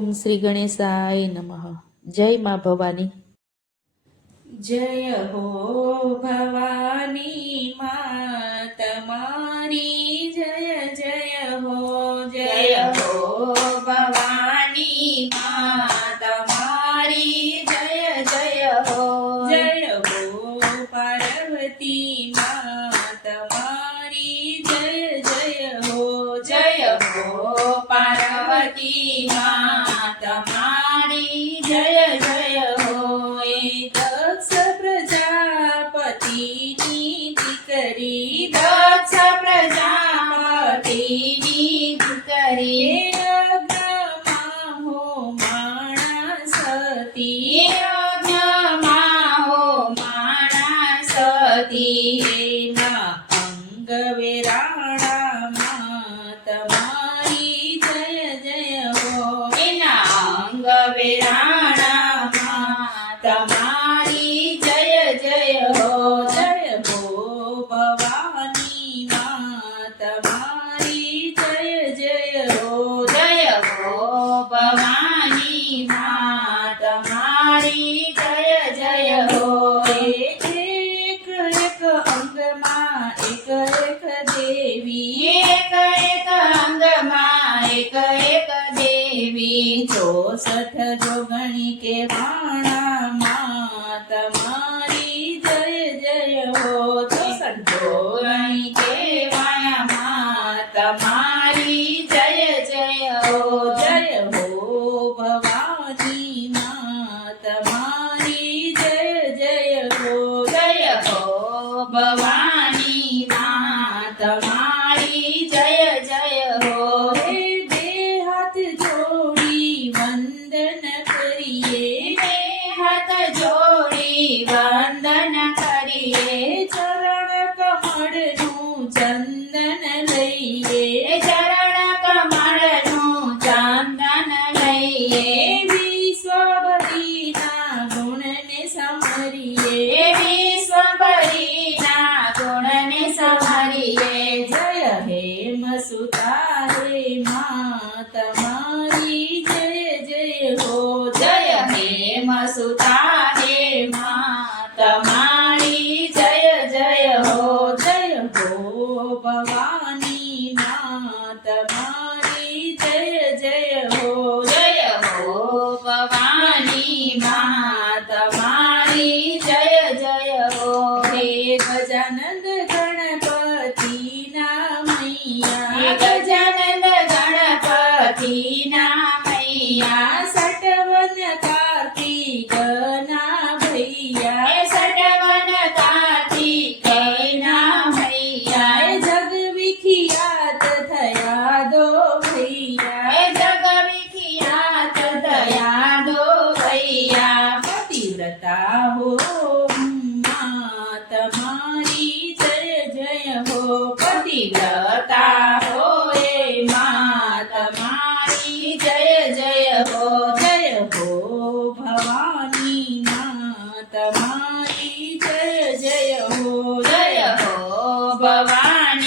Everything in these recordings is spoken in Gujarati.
ઓમ શ્રી ગણેશાય નમઃ. જય માં ભવાની. જય હો ભવાની માં તમારી જય જય હો જય હો ભવાની માં તમારી જય જય હો. જય હો પાર્વતી માં તમારી જય જય હો જય હો પાર્વતી માં હતી યજ્ઞમાં હો માણસ હતી એના અંગ વેરાણામાં તમારી જય જય હો. એના અંગ વેરાણામાં તમારી જય જય હો. જય હો ભવાની માં તમારી 一个 जय हो। हे बे हाथ जोड़ी वंदन करिए। बे हाथ जोड़ी वंदन करिए। चरण कमर नु चंदन लइए। चरण कमर नु चंदन लइए। विश्वभरी ना गुण ने समरिए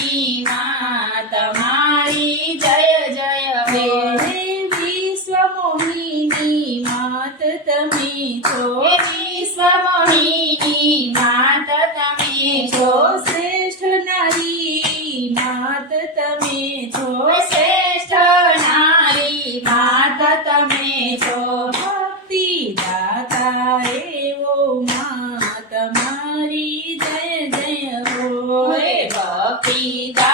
મા તમારી જય જય હો વિશ્વ મોહિની માત તમે છો વિશ્વ મોહિની માત તમે છો શ્રેષ્ઠ નારી માત તમે છો શ્રેષ્ઠ નારી માત તમે છો ભક્તિ દાતા એવો મા તમારી ભક્તિ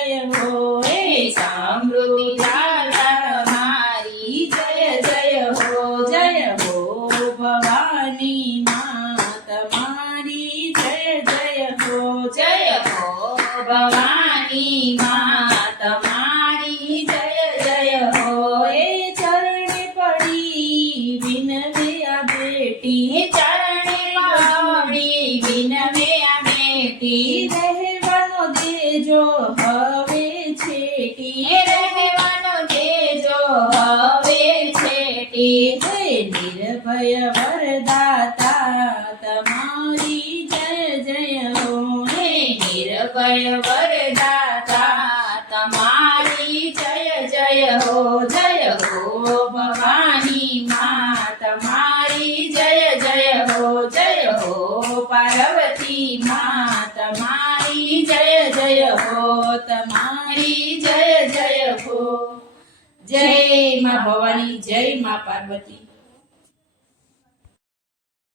જય મારી જય જય તમારી જય જય હો જય હો ભવાની તમારી જય જય હો એ ચરણે પડી બિન બેટી ચાર એ જય નિર્ભય વરદાતા તમારી જય જય હો હે નિર્ભય વરદાતા તમારી જય જય હો જય હો ભવાની મા તમારી જય જય હો જય હો પાર્વતી મા તમારી જય જય હો તમારી જય જય જય મા ભવાની જય મા પાર્વતી.